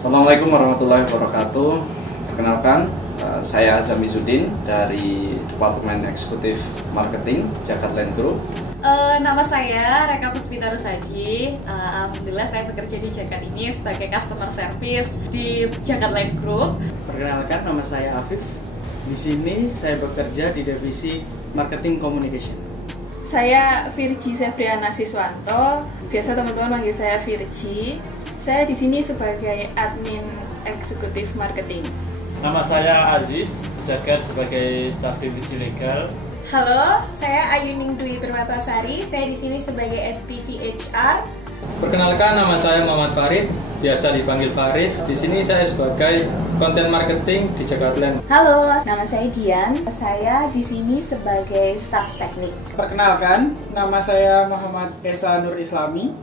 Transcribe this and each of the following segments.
Assalamualaikum warahmatullahi wabarakatuh. Perkenalkan, saya Azam Izzuddin dari Departemen Eksekutif Marketing Jagat Land Group. Nama saya Reka Puspita Rusaji. Alhamdulillah saya bekerja di Jagat ini sebagai customer service di Jagat Land Group. Perkenalkan, nama saya Afif. Di sini saya bekerja di divisi Marketing Communication. Saya Virgi Sefriana Siswanto. Biasa teman-teman manggil saya Virgi. Saya di sini sebagai admin eksekutif marketing. Nama saya Aziz, Jagat sebagai staf divisi legal. Halo, saya Ayuning Dwi Permatasari. Saya di sini sebagai SPV HR. Perkenalkan, nama saya Muhammad Farid, biasa dipanggil Farid. Di sini saya sebagai konten marketing di Jagat Land. Halo, nama saya Dian. Saya di sini sebagai staf teknik. Perkenalkan, nama saya Muhammad Esa Nur Islami,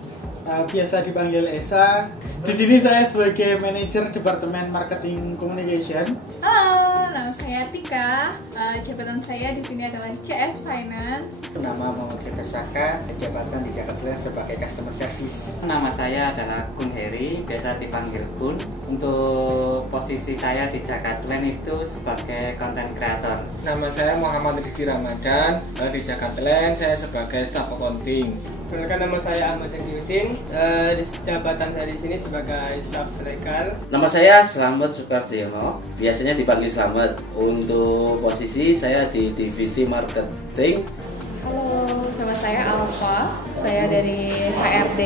biasa dipanggil Esa. Di sini saya sebagai manajer Departemen Marketing Communication. Halo, nama saya Tika. Jabatan saya di sini adalah CS Finance. Nama Muhammad Saka, jabatan di Jagat Land sebagai customer service. Nama saya adalah Kun Heri, biasa dipanggil Kun. Untuk posisi saya di Jagat Land itu sebagai content creator. Nama saya Muhammad Rizky Ramadan, di Jagat Land saya sebagai staff accounting. Perkenalkan, nama saya Ahmad Jangkiuddin, jabatan saya di sini sebagai staf legal. Nama saya Slamet Sukardiono, biasanya dipanggil Slamet. Untuk posisi saya di divisi marketing. Halo, nama saya Alfa, saya dari HRD.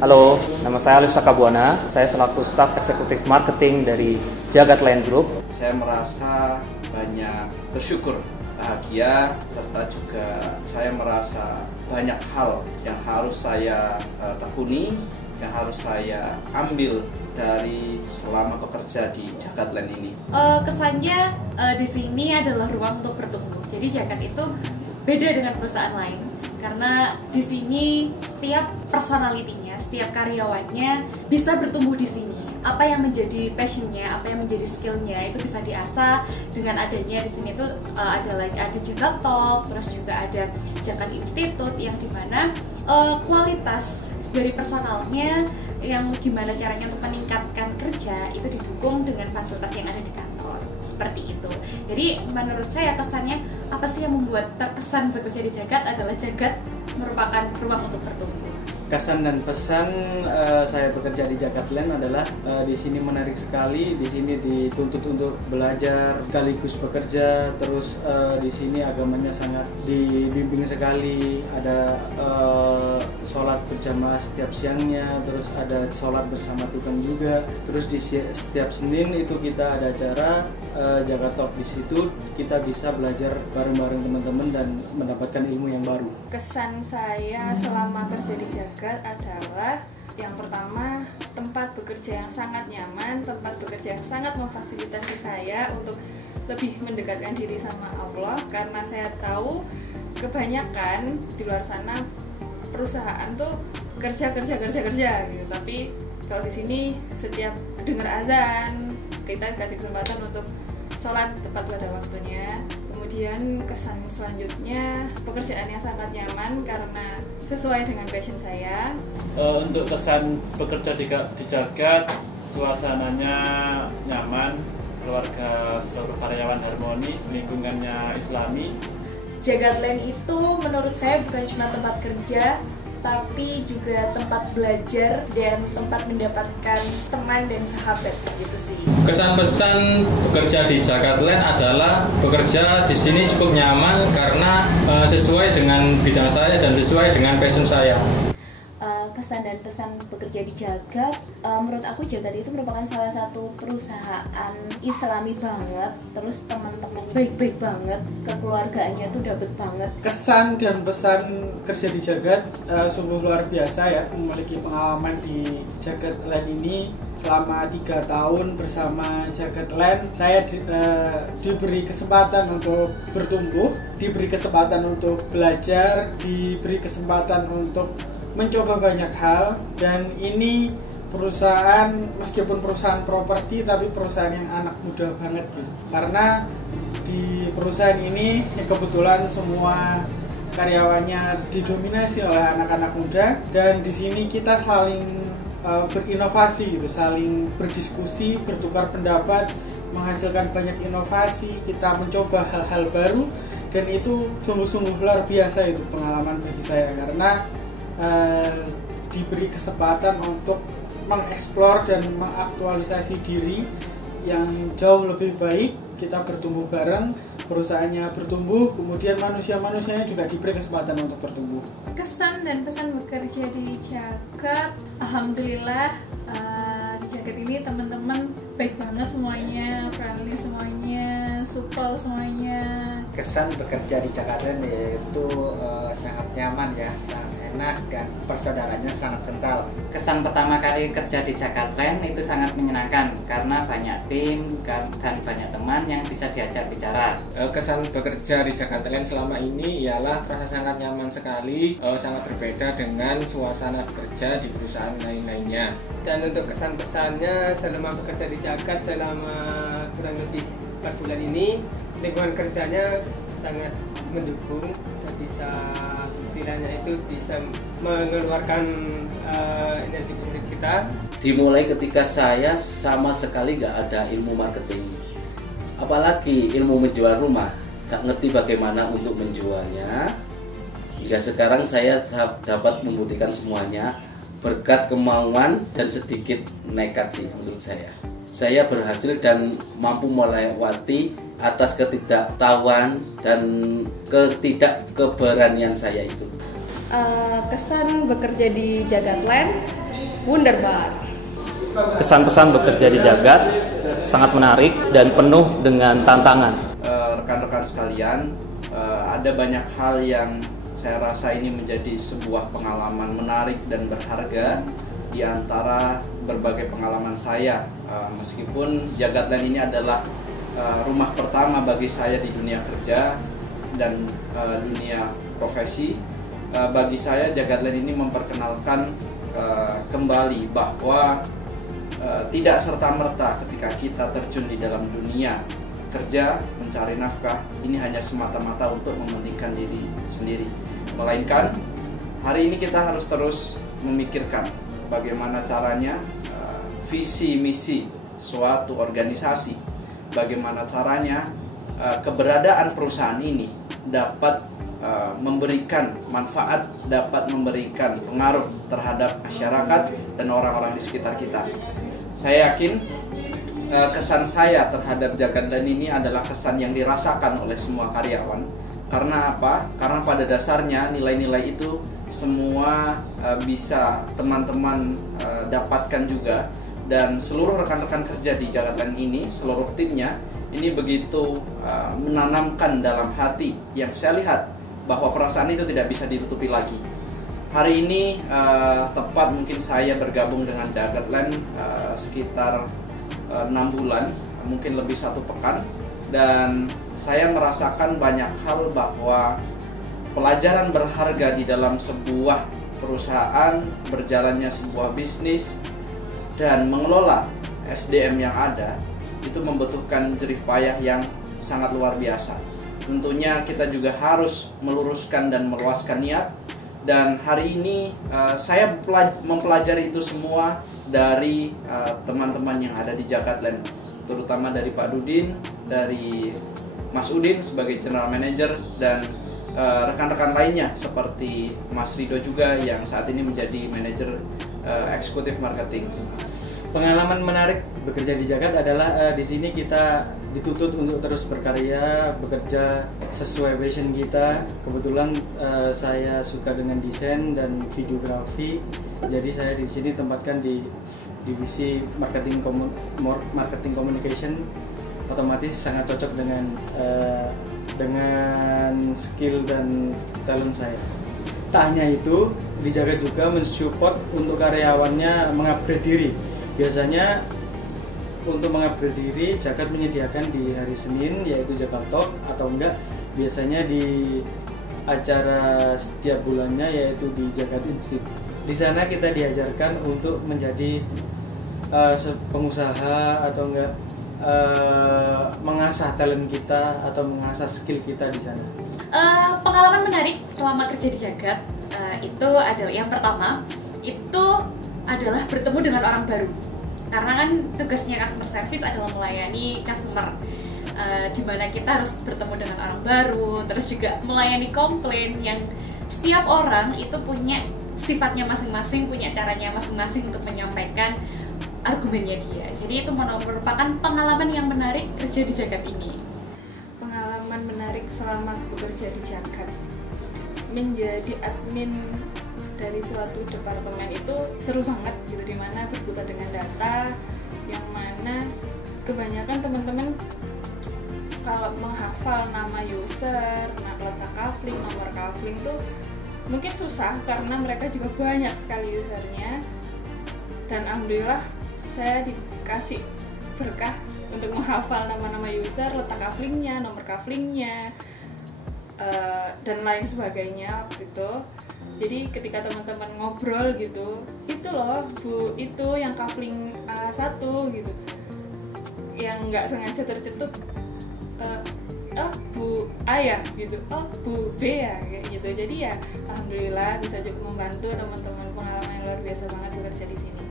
Halo, nama saya Alif Sakabuana, saya selaku staf eksekutif marketing dari Jagat Land Group. Saya merasa banyak bersyukur, bahagia, serta juga saya merasa banyak hal yang harus saya tekuni, yang harus saya ambil dari selama bekerja di Jagat Land ini. Kesannya di sini adalah ruang untuk bertumbuh. Jadi Jagat itu beda dengan perusahaan lain karena di sini setiap personalitinya, setiap karyawannya bisa bertumbuh di sini. Apa yang menjadi passionnya, apa yang menjadi skillnya itu bisa diasah dengan adanya di sini tuh ada Jagat Talk, terus juga ada Jagat Institute yang dimana kualitas dari personalnya yang gimana caranya untuk meningkatkan kerja itu didukung dengan fasilitas yang ada di kantor seperti itu. Jadi menurut saya kesannya apa sih yang membuat terkesan bekerja di Jagat adalah Jagat merupakan ruang untuk bertumbuh. Kesan dan pesan saya bekerja di Jagat Land adalah di sini menarik sekali, di sini dituntut untuk belajar sekaligus bekerja, terus di sini agamanya sangat dibimbing sekali, ada sholat berjamaah setiap siangnya, terus ada sholat bersama Tuhan juga, terus di setiap Senin itu kita ada acara Jagat Talk. Di situ kita bisa belajar bareng-bareng teman-teman dan mendapatkan ilmu yang baru. Kesan saya selama kerja di Jagat adalah yang pertama, tempat bekerja yang sangat nyaman, tempat bekerja yang sangat memfasilitasi saya untuk lebih mendekatkan diri sama Allah, karena saya tahu kebanyakan di luar sana perusahaan tuh kerja gitu, tapi kalau di sini setiap dengar azan kita kasih kesempatan untuk sholat tepat pada waktunya. Kemudian kesan selanjutnya, pekerjaannya sangat nyaman karena sesuai dengan passion saya. Untuk kesan bekerja di Jagat, suasananya nyaman, keluarga seluruh karyawan harmonis, lingkungannya islami. Jagat Land itu menurut saya bukan cuma tempat kerja, tapi juga tempat belajar dan tempat mendapatkan teman dan sahabat gitu sih. Kesan pesan bekerja di Jagat Land adalah bekerja di sini cukup nyaman karena sesuai dengan bidang saya dan sesuai dengan passion saya. Kesan dan pesan bekerja di Jagat, menurut aku Jagat itu merupakan salah satu perusahaan islami banget, terus teman-teman baik-baik banget, kekeluargaannya tuh dapet banget. Kesan dan pesan kerja di Jagat sungguh luar biasa ya, memiliki pengalaman di Jagat Land ini selama 3 tahun bersama Jagat Land. Saya diberi kesempatan untuk bertumbuh, diberi kesempatan untuk belajar, diberi kesempatan untuk mencoba banyak hal, dan ini perusahaan, meskipun perusahaan properti tapi perusahaan yang anak muda banget gitu. Karena di perusahaan ini kebetulan semua karyawannya didominasi oleh anak-anak muda, dan di sini kita saling berinovasi gitu, saling berdiskusi, bertukar pendapat, menghasilkan banyak inovasi, kita mencoba hal-hal baru, dan itu sungguh-sungguh luar biasa itu pengalaman bagi saya karena diberi kesempatan untuk mengeksplor dan mengaktualisasi diri yang jauh lebih baik. Kita bertumbuh bareng, perusahaannya bertumbuh, kemudian manusia-manusianya juga diberi kesempatan untuk bertumbuh. Kesan dan pesan bekerja di Jagat, alhamdulillah di Jagat ini teman-teman baik banget semuanya, friendly semuanya, supel semuanya. Kesan bekerja di Jagatland yaitu sangat nyaman ya, sangat enak, dan persaudaranya sangat kental. Kesan pertama kali kerja di Jagatland itu sangat menyenangkan karena banyak tim dan banyak teman yang bisa diajak bicara. Kesan bekerja di Jagatland selama ini ialah terasa sangat nyaman sekali, sangat berbeda dengan suasana bekerja di perusahaan lain-lainnya. Dan untuk kesan-pesannya selama bekerja di Jagat selama kurang lebih 4 bulan ini, lingkungan kerjanya sangat mendukung dan bisa istilahnya itu bisa mengeluarkan energi positif kita. Dimulai ketika saya sama sekali nggak ada ilmu marketing, apalagi ilmu menjual rumah, nggak ngerti bagaimana untuk menjualnya. Hingga sekarang saya dapat membuktikan semuanya berkat kemauan dan sedikit nekat sih menurut saya. Saya berhasil dan mampu melewati atas ketidaktahuan dan ketidakkeberanian saya itu. Kesan bekerja di Jagatland, wunderbar. Kesan-pesan bekerja di Jagat sangat menarik dan penuh dengan tantangan. Rekan-rekan sekalian, ada banyak hal yang saya rasa ini menjadi sebuah pengalaman menarik dan berharga di antara berbagai pengalaman saya. Meskipun Jagatland ini adalah rumah pertama bagi saya di dunia kerja dan dunia profesi, bagi saya Jagatland ini memperkenalkan kembali bahwa tidak serta-merta ketika kita terjun di dalam dunia kerja mencari nafkah ini hanya semata-mata untuk mementingkan diri sendiri, melainkan hari ini kita harus terus memikirkan bagaimana caranya visi misi suatu organisasi, bagaimana caranya keberadaan perusahaan ini dapat memberikan manfaat, dapat memberikan pengaruh terhadap masyarakat dan orang-orang di sekitar kita. Saya yakin kesan saya terhadap Jagatland ini adalah kesan yang dirasakan oleh semua karyawan. Karena apa? Karena pada dasarnya nilai-nilai itu semua bisa teman-teman dapatkan juga, dan seluruh rekan-rekan kerja di Jagatland ini, seluruh timnya ini begitu menanamkan dalam hati yang saya lihat bahwa perasaan itu tidak bisa ditutupi lagi. Hari ini tepat mungkin saya bergabung dengan Jagatland sekitar 6 bulan, mungkin lebih 1 pekan, dan saya merasakan banyak hal bahwa pelajaran berharga di dalam sebuah perusahaan, berjalannya sebuah bisnis, dan mengelola SDM yang ada itu membutuhkan jerih payah yang sangat luar biasa. Tentunya kita juga harus meluruskan dan meluaskan niat, dan hari ini saya mempelajari itu semua dari teman-teman yang ada di Jagatland, terutama dari Pak Dudin, dari Mas Udin sebagai General Manager, dan rekan-rekan lainnya seperti Mas Rido juga yang saat ini menjadi Manager Eksekutif Marketing. Pengalaman menarik bekerja di Jagat adalah di sini kita dituntut untuk terus berkarya, bekerja sesuai passion kita. Kebetulan saya suka dengan desain dan videografi, jadi saya di sini tempatkan di divisi marketing communication. Otomatis sangat cocok dengan skill dan talent saya. Tak hanya itu, di Jagat juga mensupport untuk karyawannya mengupgrade diri. Biasanya untuk mengupgrade diri, Jagat menyediakan di hari Senin yaitu Jagat Talk, atau enggak biasanya di acara setiap bulannya yaitu di Jagat Institute. Di sana kita diajarkan untuk menjadi pengusaha atau enggak mengasah talent kita atau mengasah skill kita di sana. Pengalaman menarik selama kerja di Jagat itu adalah yang pertama itu adalah bertemu dengan orang baru. Karena kan tugasnya customer service adalah melayani customer, dimana kita harus bertemu dengan orang baru, terus juga melayani komplain yang setiap orang itu punya sifatnya masing-masing, punya caranya masing-masing untuk menyampaikan argumennya dia. Jadi itu merupakan pengalaman yang menarik kerja di Jagat ini. Pengalaman menarik selama bekerja di Jagat, menjadi admin dari suatu departemen itu seru banget gitu, dimana berkutat dengan data yang mana kebanyakan teman-teman kalau menghafal nama user, letak kafling, nomor kafling tuh mungkin susah karena mereka juga banyak sekali usernya. Dan alhamdulillah saya dikasih berkah untuk menghafal nama-nama user, letak kaflingnya, nomor kaflingnya, dan lain sebagainya gitu. Jadi ketika teman-teman ngobrol gitu, itu loh Bu, itu yang kafling A1 gitu, yang nggak sengaja tercetup, oh Bu A ya gitu, oh Bu B ya kayak gitu. Jadi ya alhamdulillah bisa cukup membantu teman-teman, pengalaman yang luar biasa banget bekerja di sini.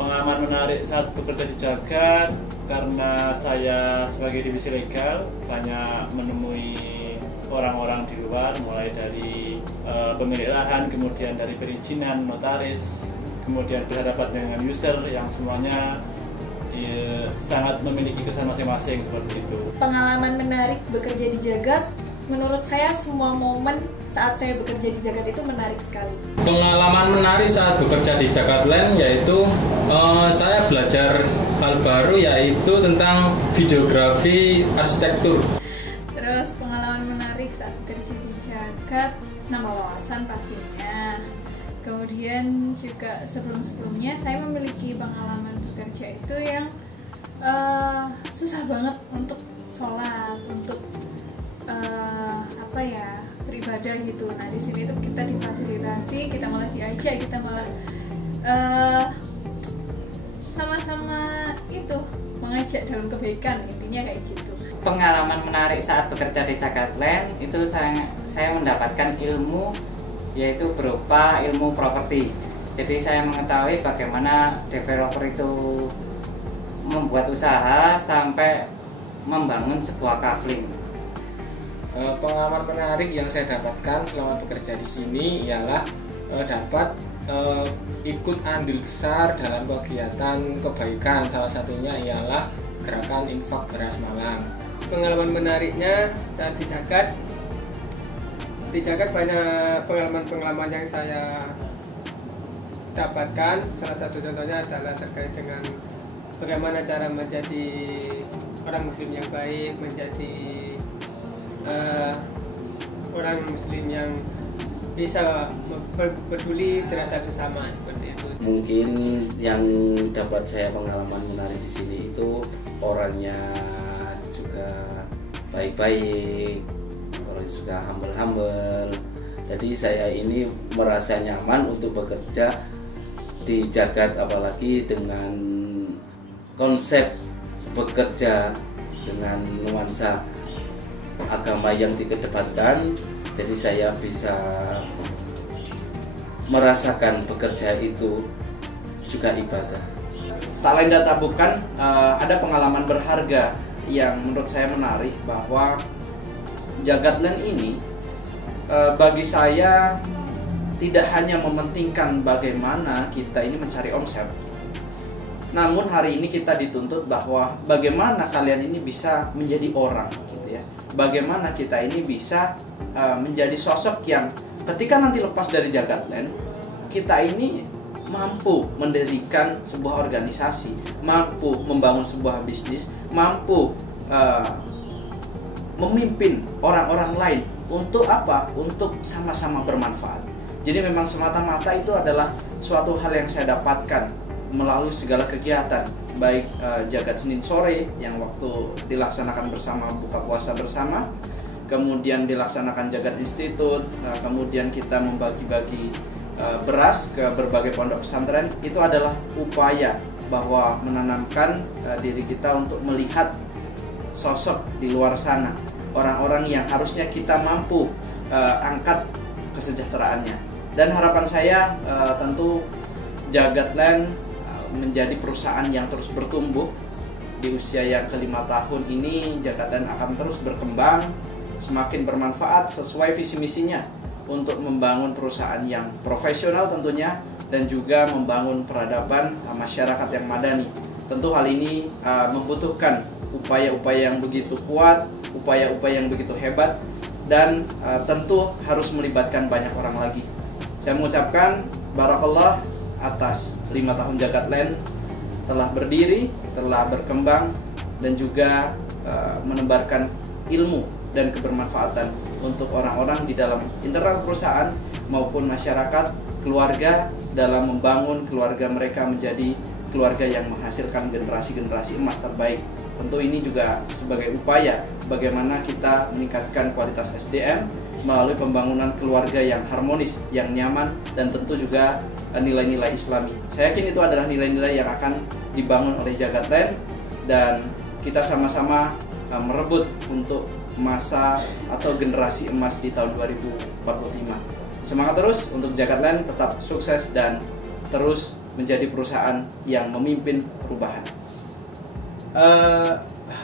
Pengalaman menarik saat bekerja di Jagat, karena saya sebagai divisi legal banyak menemui orang-orang di luar, mulai dari pemilik lahan, kemudian dari perizinan, notaris, kemudian berhadapan dengan user yang semuanya sangat memiliki kesan masing-masing seperti itu. Pengalaman menarik bekerja di Jagat, menurut saya semua momen saat saya bekerja di Jagat itu menarik sekali. Pengalaman menarik saat bekerja di Jagatland yaitu saya belajar hal baru, yaitu tentang videografi arsitektur. Terus pengalaman menarik saat bekerja di Jagat, nambah wawasan pastinya. Kemudian juga sebelum-sebelumnya saya memiliki pengalaman bekerja itu yang susah banget untuk sholat, untuk beribadah gitu. Nah di sini tuh kita difasilitasi, kita malah diajak, kita malah sama-sama itu mengajak dalam kebaikan, intinya kayak gitu. Pengalaman menarik saat bekerja di Jagatland itu saya mendapatkan ilmu, yaitu berupa ilmu properti. Jadi saya mengetahui bagaimana developer itu membuat usaha sampai membangun sebuah kafling. Pengalaman menarik yang saya dapatkan selama bekerja di sini ialah dapat ikut andil besar dalam kegiatan kebaikan. Salah satunya ialah gerakan infak beras Malang. Pengalaman menariknya saat di Jagat banyak pengalaman-pengalaman yang saya dapatkan. Salah satu contohnya adalah terkait dengan bagaimana cara menjadi orang muslim yang baik, menjadi orang muslim yang bisa peduli terhadap sesama, seperti itu. Mungkin yang dapat saya pengalaman menarik di sini itu orangnya juga baik-baik, orangnya juga humble. Jadi saya ini merasa nyaman untuk bekerja di Jagat, apalagi dengan konsep bekerja dengan nuansa agama yang dikedepankan. Jadi saya bisa merasakan bekerja itu juga ibadah. Tak lain dan tak bukan, ada pengalaman berharga yang menurut saya menarik, bahwa Jagatland ini bagi saya tidak hanya mementingkan bagaimana kita ini mencari omset, namun hari ini kita dituntut bahwa bagaimana kalian ini bisa menjadi orang gitu ya. Bagaimana kita ini bisa menjadi sosok yang ketika nanti lepas dari Jagatland, kita ini mampu mendirikan sebuah organisasi, mampu membangun sebuah bisnis, mampu memimpin orang-orang lain. Untuk apa? Untuk sama-sama bermanfaat. Jadi memang semata-mata itu adalah suatu hal yang saya dapatkan melalui segala kegiatan, baik Jagat Senin sore yang waktu dilaksanakan bersama buka puasa bersama, kemudian dilaksanakan Jagat Institut, kemudian kita membagi-bagi beras ke berbagai pondok pesantren. Itu adalah upaya bahwa menanamkan diri kita untuk melihat sosok di luar sana, orang-orang yang harusnya kita mampu angkat kesejahteraannya. Dan harapan saya tentu Jagatland menjadi perusahaan yang terus bertumbuh. Di usia yang ke-5 tahun ini, Jagatland akan terus berkembang, semakin bermanfaat sesuai visi misinya untuk membangun perusahaan yang profesional tentunya, dan juga membangun peradaban masyarakat yang madani. Tentu hal ini membutuhkan upaya-upaya yang begitu kuat, upaya-upaya yang begitu hebat, dan tentu harus melibatkan banyak orang lagi. Saya mengucapkan barakallah atas 5 tahun Jagatland telah berdiri, telah berkembang, dan juga menebarkan ilmu dan kebermanfaatan untuk orang-orang di dalam internal perusahaan maupun masyarakat, keluarga, dalam membangun keluarga mereka menjadi keluarga yang menghasilkan generasi-generasi emas terbaik. Tentu ini juga sebagai upaya bagaimana kita meningkatkan kualitas SDM melalui pembangunan keluarga yang harmonis, yang nyaman, dan tentu juga nilai-nilai Islami. Saya yakin itu adalah nilai-nilai yang akan dibangun oleh Jagatland, dan kita sama-sama merebut untuk masa atau generasi emas di tahun 2045. Semangat terus untuk Jagatland, tetap sukses dan terus menjadi perusahaan yang memimpin perubahan.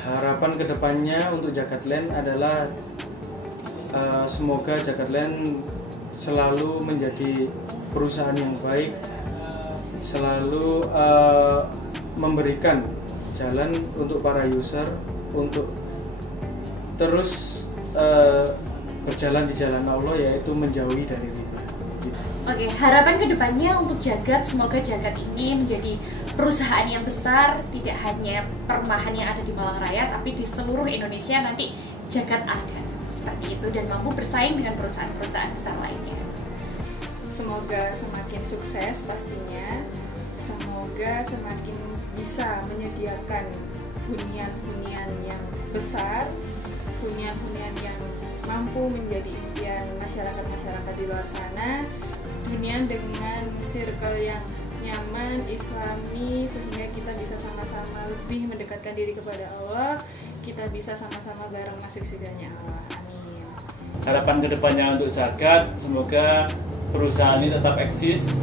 Harapan kedepannya untuk Jagatland adalah semoga Jagatland selalu menjadi perusahaan yang baik, selalu memberikan jalan untuk para user untuk terus berjalan di jalan Allah, yaitu menjauhi dari riba. Oke, harapan kedepannya untuk Jagat, semoga Jagat ini menjadi perusahaan yang besar, tidak hanya permahan yang ada di Malang Raya, tapi di seluruh Indonesia nanti Jagat ada seperti itu, dan mampu bersaing dengan perusahaan-perusahaan besar lainnya. Semoga semakin sukses pastinya, semoga semakin bisa menyediakan hunian-hunian yang besar, hunian-hunian yang mampu menjadi impian masyarakat-masyarakat di luar sana, hunian dengan circle yang nyaman, islami, sehingga kita bisa sama-sama lebih mendekatkan diri kepada Allah, kita bisa sama-sama bareng masuk surganya Allah. Amin. Harapan kedepannya untuk Jagat, semoga perusahaan ini tetap eksis,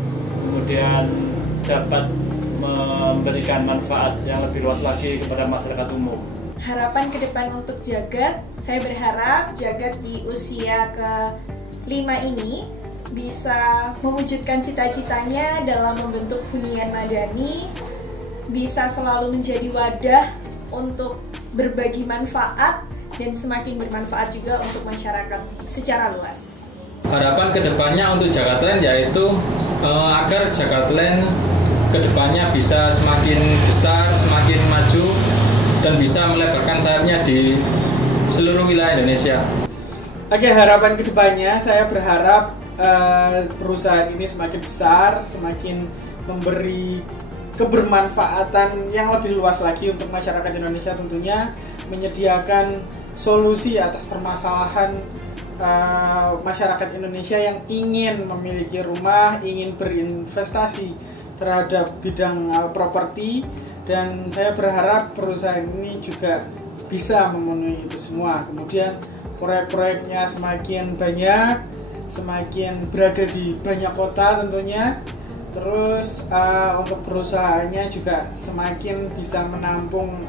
kemudian dapat memberikan manfaat yang lebih luas lagi kepada masyarakat umum. Harapan ke depan untuk Jagat, saya berharap Jagat di usia ke-5 ini bisa mewujudkan cita-citanya dalam membentuk hunian madani, bisa selalu menjadi wadah untuk berbagi manfaat, dan semakin bermanfaat juga untuk masyarakat secara luas. Harapan kedepannya untuk Jagatland yaitu agar Jagatland kedepannya bisa semakin besar, semakin maju, dan bisa melebarkan sayapnya di seluruh wilayah Indonesia. Oke, harapan kedepannya saya berharap perusahaan ini semakin besar, semakin memberi kebermanfaatan yang lebih luas lagi untuk masyarakat Indonesia, tentunya menyediakan solusi atas permasalahan masyarakat Indonesia yang ingin memiliki rumah, ingin berinvestasi terhadap bidang properti, dan saya berharap perusahaan ini juga bisa memenuhi itu semua. Kemudian proyek-proyeknya semakin banyak, semakin berada di banyak kota tentunya. Terus untuk perusahaannya juga semakin bisa menampung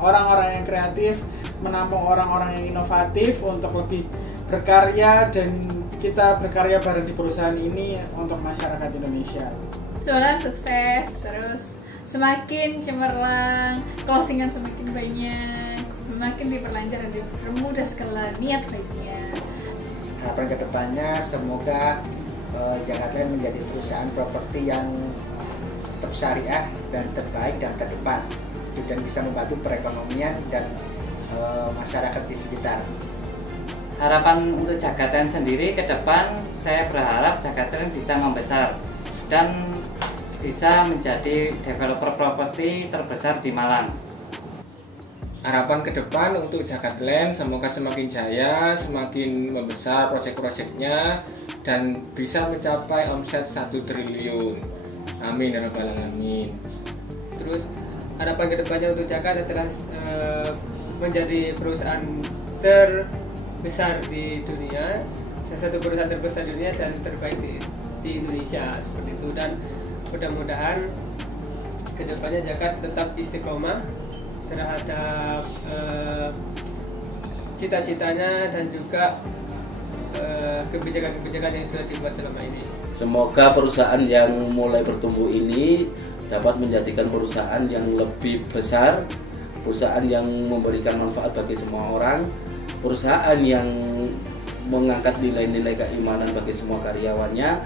orang-orang yang kreatif, menampung orang-orang yang inovatif untuk lebih berkarya, dan kita berkarya bareng di perusahaan ini untuk masyarakat Indonesia. Semoga sukses, terus semakin cemerlang, closingan semakin banyak, semakin diperlancar dan dipermudah segala niat baiknya. Harapan kedepannya semoga Jagatland menjadi perusahaan properti yang tetap syariah dan terbaik dan terdepan, dan bisa membantu perekonomian dan masyarakat di sekitar. Harapan untuk Jagatland sendiri ke depan, saya berharap Jagatland bisa membesar dan bisa menjadi developer properti terbesar di Malang. Harapan ke depan untuk Jagatland semoga semakin jaya, semakin membesar proyek-proyeknya, dan bisa mencapai omset 1 triliun. Amin ya rabbal alamin. Terus harapan kedepannya untuk Jagat adalah menjadi perusahaan terbesar di dunia, salah satu perusahaan terbesar di dunia dan terbaik di Indonesia seperti itu. Dan mudah-mudahan kedepannya Jagat tetap istiqomah terhadap cita-citanya dan juga kebijakan-kebijakan yang sudah dibuat selama ini. Semoga perusahaan yang mulai bertumbuh ini dapat menjadikan perusahaan yang lebih besar, perusahaan yang memberikan manfaat bagi semua orang, perusahaan yang mengangkat nilai-nilai keimanan bagi semua karyawannya.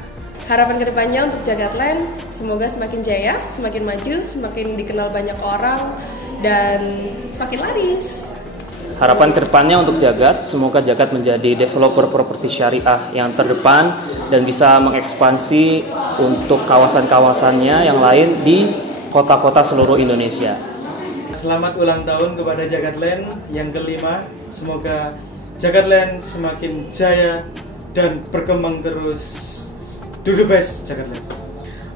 Harapan kedepannya untuk Jagatland semoga semakin jaya, semakin maju, semakin dikenal banyak orang, dan semakin laris. Harapan kedepannya untuk Jagat, semoga Jagat menjadi developer properti syariah yang terdepan dan bisa mengekspansi untuk kawasan-kawasannya yang lain di kota-kota seluruh Indonesia. Selamat ulang tahun kepada Jagatland yang kelima. Semoga Jagatland semakin jaya dan berkembang terus. Do the best, Jagatland.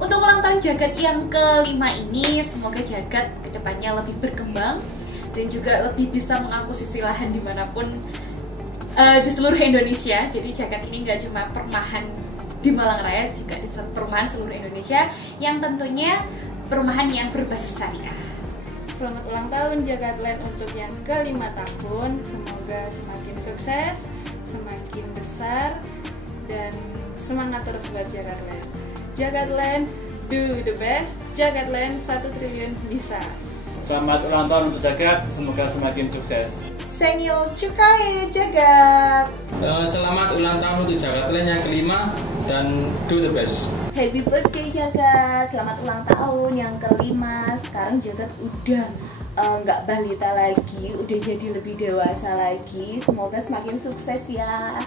Untuk ulang tahun Jagat yang kelima ini, semoga Jagat kedepannya lebih berkembang dan juga lebih bisa mengakuisisi lahan dimanapun di seluruh Indonesia. Jadi Jagat ini nggak cuma perumahan di Malang Raya, juga di perumahan seluruh Indonesia yang tentunya perumahan yang berbasis syariah. Selamat ulang tahun Jagatland untuk yang ke-5 tahun. Semoga semakin sukses, semakin besar, dan semangat terus buat Jagatland. Jagatland, do the best. Jagatland 1 triliun bisa. Selamat ulang tahun untuk Jagat, semoga semakin sukses. Senyil cukai Jagat. Selamat ulang tahun untuk Jagatland yang kelima dan do the best. Happy birthday Jagat, selamat ulang tahun yang kelima. Sekarang Jagat udah nggak balita lagi, udah jadi lebih dewasa lagi. Semoga semakin sukses ya.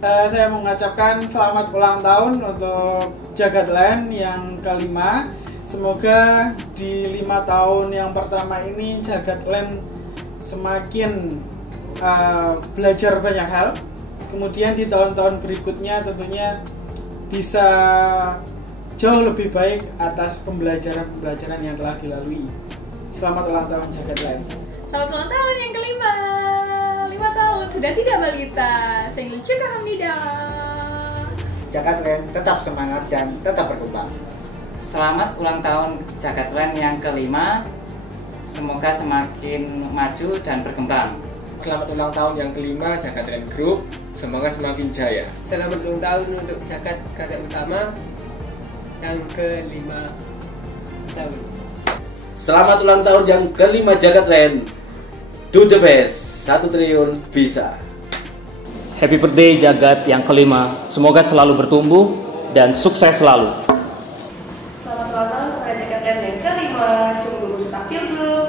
Saya mengucapkan selamat ulang tahun untuk Jagatland yang kelima. Semoga di 5 tahun yang pertama ini Jagatland semakin belajar banyak hal. Kemudian di tahun-tahun berikutnya tentunya bisa jauh lebih baik atas pembelajaran-pembelajaran yang telah dilalui. Selamat ulang tahun Jagatland. Selamat ulang tahun yang kelima. 5 tahun sudah tidak balita. Saya lucu Hamida. Jagatland tetap semangat dan tetap berkembang. Selamat ulang tahun Jagatland yang kelima. Semoga semakin maju dan berkembang. Selamat ulang tahun yang kelima Jagatland Group. Semoga semakin jaya. Selamat ulang tahun untuk Jagat Karya Utama yang ke-5 tahun. Selamat ulang tahun yang kelima Jagatland. Do the best. 1 triliun bisa. Happy birthday Jagat yang kelima. Semoga selalu bertumbuh dan sukses selalu. Selamat ulang tahun kepada Jagatland yang kelima. Cunggu Mustafil Group.